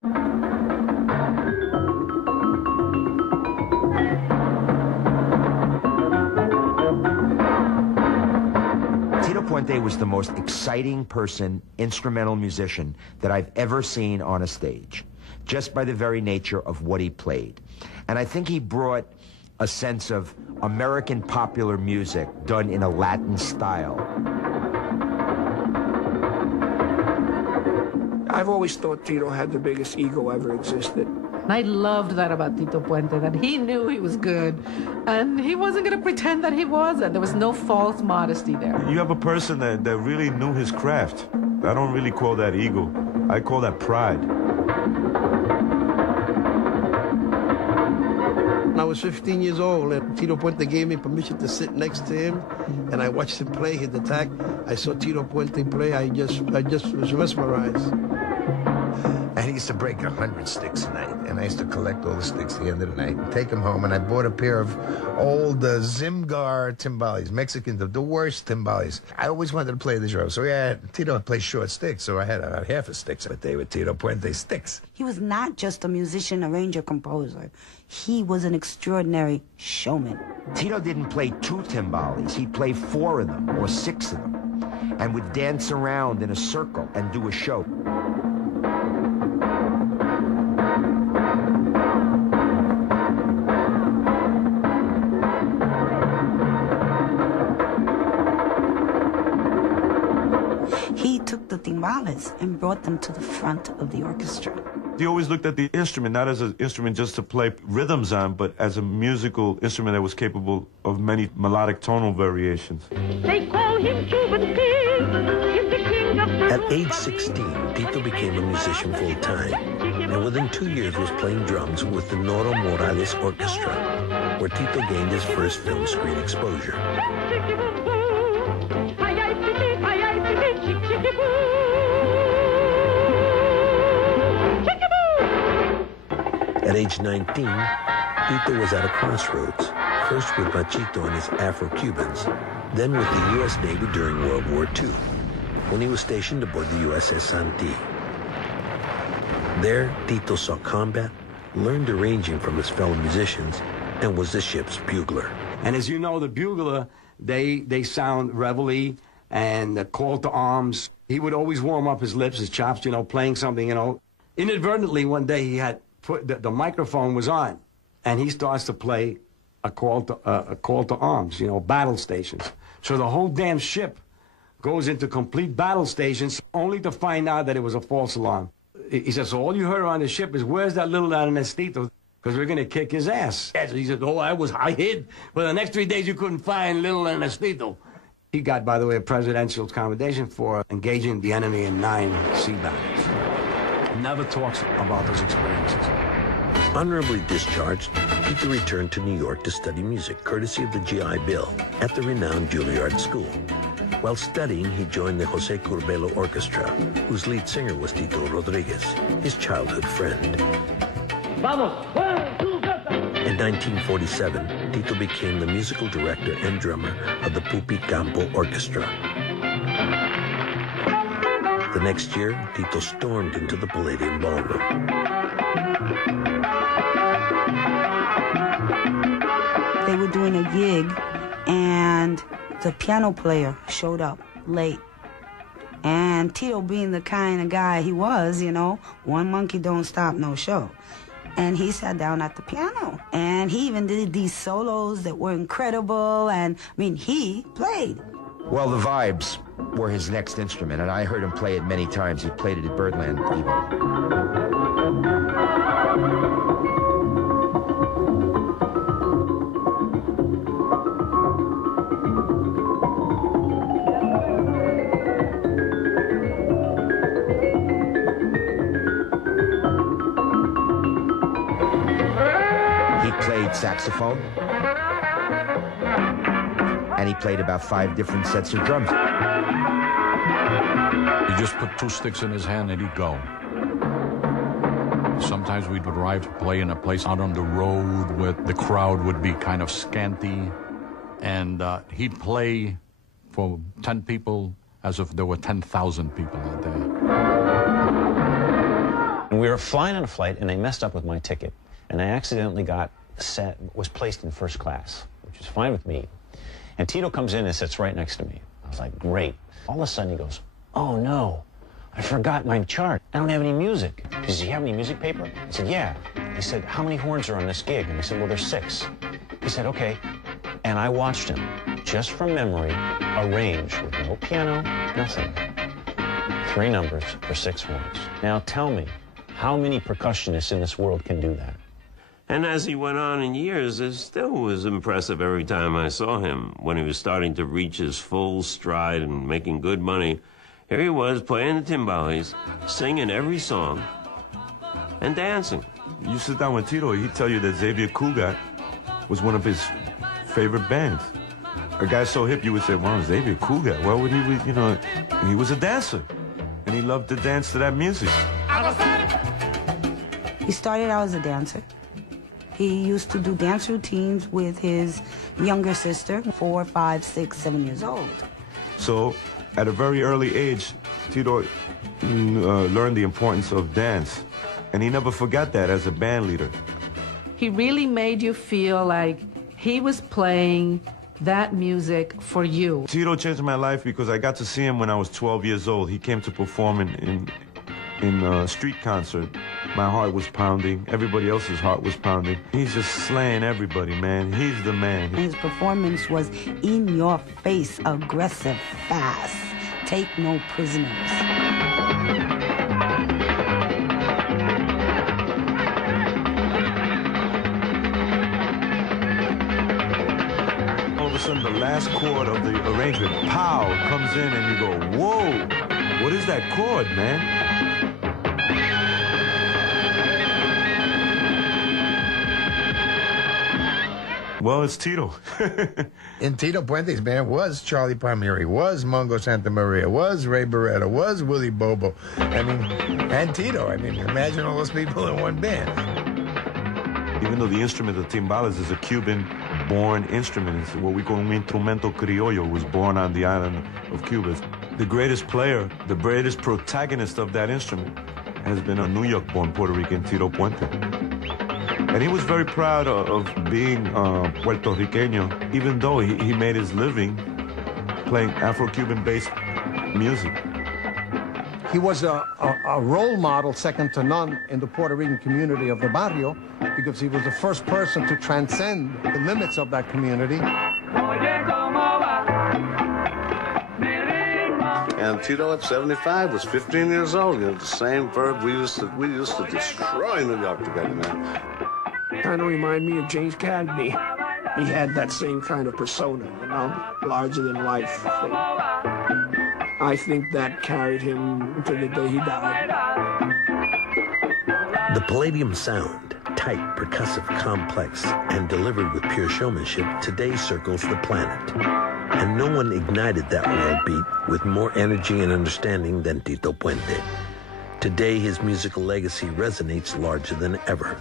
Tito Puente was the most exciting person, instrumental musician, that I've ever seen on a stage, just by the very nature of what he played. And I think he brought a sense of American popular music done in a Latin style. I've always thought Tito had the biggest ego ever existed. I loved that about Tito Puente, that he knew he was good, and he wasn't going to pretend that he wasn't. There was no false modesty there. You have a person that really knew his craft. I don't really call that ego. I call that pride. I was 15 years old, and Tito Puente gave me permission to sit next to him, and I watched him play his attack. I saw Tito Puente play. I just was mesmerized. And he used to break 100 sticks a night, and I used to collect all the sticks at the end of the night and take them home, and I bought a pair of old Zimgar timbales, Mexican, the worst timbales. I always wanted to play the drum, so Tito played short sticks, so I had about half a stick, but they were Tito Puente sticks. He was not just a musician, arranger, composer. He was an extraordinary showman. Tito didn't play 2 timbales, he'd play 4 of them or 6 of them, and would dance around in a circle and do a show. He took the timbales and brought them to the front of the orchestra. He always looked at the instrument not as an instrument just to play rhythms on, but as a musical instrument that was capable of many melodic tonal variations. They call him Cuban King. He's the king of the... At age 16, Tito became a musician full-time, and within 2 years was playing drums with the Noro Morales Orchestra, where Tito gained his first film screen exposure. At age 19, Tito was at a crossroads, first with Machito and his Afro-Cubans, then with the U.S. Navy during World War II, when he was stationed aboard the USS Santee. There, Tito saw combat, learned arranging from his fellow musicians, and was the ship's bugler. And as you know, the bugler, they sound reveille and the call to arms. He would always warm up his lips, his chops, you know, playing something, you know. Inadvertently, one day he had the microphone was on, and he starts to play a call to arms, you know, battle stations. So the whole damn ship goes into complete battle stations, only to find out that it was a false alarm. He says, so all you heard on the ship is, where's that little Ernestito? Because we're going to kick his ass. He said, oh, I hid. But the next 3 days you couldn't find little Ernestito. He got, by the way, a presidential commendation for engaging the enemy in 9 sea battles. Never talks about those experiences. Honorably discharged, Tito returned to New York to study music, courtesy of the GI Bill, at the renowned Juilliard School. While studying, he joined the Jose Curbelo Orchestra, whose lead singer was Tito Rodriguez, his childhood friend. Vamos. 1, 2, go. In 1947, Tito became the musical director and drummer of the Pupi Campo Orchestra. The next year, Tito stormed into the Palladium Ballroom. They were doing a gig, and the piano player showed up late. And Tito, being the kind of guy he was, you know, one monkey don't stop no show. And he sat down at the piano, and he even did these solos that were incredible, and, I mean, he played. Well, the Vibes were his next instrument, and I heard him play it many times. He played it at Birdland, even. Saxophone, and he played about 5 different sets of drums. He just put 2 sticks in his hand and he'd go. Sometimes we'd arrive to play in a place out on the road where the crowd would be kind of scanty, and he'd play for 10 people as if there were 10,000 people out there. And we were flying on a flight, and they messed up with my ticket. And I accidentally was placed in first class, which is fine with me. And Tito comes in and sits right next to me. I was like, great. All of a sudden, he goes, oh, no, I forgot my chart. I don't have any music. He said, do you have any music paper? I said, yeah. He said, how many horns are on this gig? And I said, well, there's 6. He said, okay. And I watched him, just from memory, arrange with no piano, nothing. 3 numbers for 6 horns. Now tell me, how many percussionists in this world can do that? And as he went on in years, it still was impressive every time I saw him. When he was starting to reach his full stride and making good money, here he was playing the timbales, singing every song, and dancing. You sit down with Tito, he'd tell you that Xavier Cugat was one of his favorite bands. A guy so hip, you would say, wow, Xavier Cugat, why would he, you know, he was a dancer, and he loved to dance to that music. He started out as a dancer. He used to do dance routines with his younger sister, 4, 5, 6, 7 years old. So, at a very early age, Tito learned the importance of dance, and he never forgot that as a band leader. He really made you feel like he was playing that music for you. Tito changed my life because I got to see him when I was 12 years old. He came to perform in a street concert. My heart was pounding. Everybody else's heart was pounding. He's just slaying everybody, man. He's the man. His performance was in your face, aggressive, fast. Take no prisoners. All of a sudden, the last chord of the arrangement, pow, comes in, and you go, whoa, what is that chord, man? Well, it's Tito. And Tito Puente's band was Charlie Palmieri, was Mongo Santamaria, was Ray Barretto, was Willie Bobo. I mean, and Tito. I mean, imagine all those people in one band. Even though the instrument of timbales is a Cuban-born instrument, it's what we call un instrumento criollo, was born on the island of Cuba. The greatest player, the greatest protagonist of that instrument has been a New York-born Puerto Rican, Tito Puente. And he was very proud of being Puerto Riqueño, even though he made his living playing Afro-Cuban-based music. He was a role model second to none in the Puerto Rican community of the barrio because he was the first person to transcend the limits of that community. And Tito at 75 was 15 years old. You know, the same verb we used to destroy New York together, man. Kind of remind me of James Cagney. He had that same kind of persona, you know, larger than life thing. I think that carried him to the day he died. The Palladium sound, tight, percussive, complex, and delivered with pure showmanship, today circles the planet. And no one ignited that world beat with more energy and understanding than Tito Puente. Today, his musical legacy resonates larger than ever.